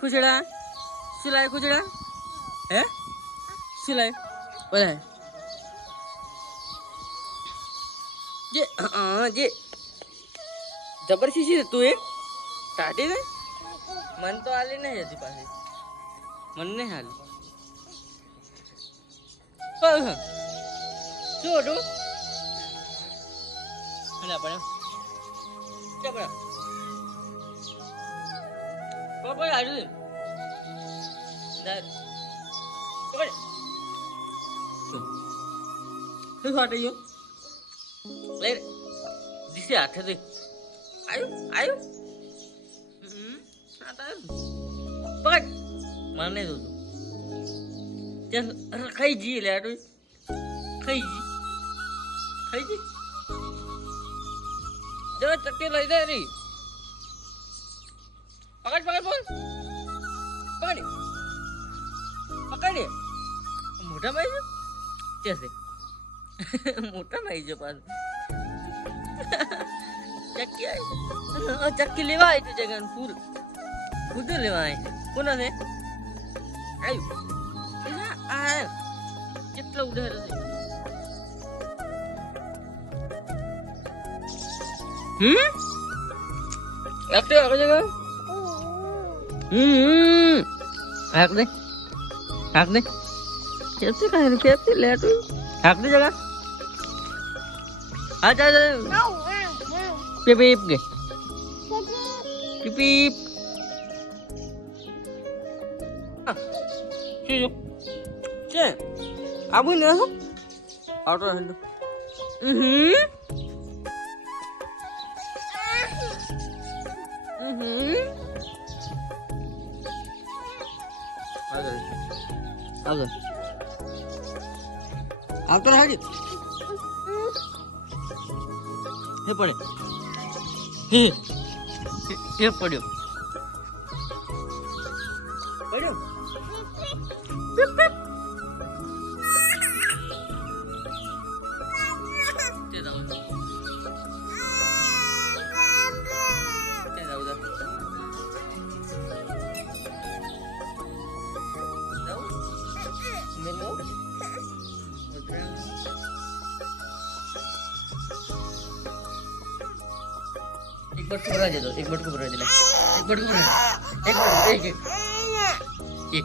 ખુચડા શું લાય ખુચડા હે શું લાય બોલાય જે જે જબરદસ્તી તું એ કાઢી ને મન તો હાલી નહીં હતી પાછી મન નહીં હાલી શું હતું આપણે ક્યાં પડ્યા આવ્યું શું ફાટે ગયો લઈ દિશે હાથે દે આવ્યું આવ્યું પકડ મને નહીં જોતું ચાલ ખાઈ જઈએ લે આટલું ખાઈ જી જો ચક્કી લઈ દે રી પકડ પકડ પકડ પકડ મોટા ભાઈ છે કેસે મોટા ભાઈ છે પાછું ચક્કી આવી ચક્કી લેવા આવી તું જગન ફૂલ ખુદ લેવા આવી કોના છે આવ્યું આ કેટલા ઉડાર છે એકટે આગળ જગા હાક દે कैसे कह कैसे ले तू हाक दे जगह आ जा पीप पीप के पीप पीप चे आबू ना हो आउट हेलो આગળ આવતો હાડી હે પડે હે પડ્યો પડ્યો પીપ પીપ તે દાવ एक बटकू भरा दे दो एक बटकू भरा दे एक बटकू भरा एक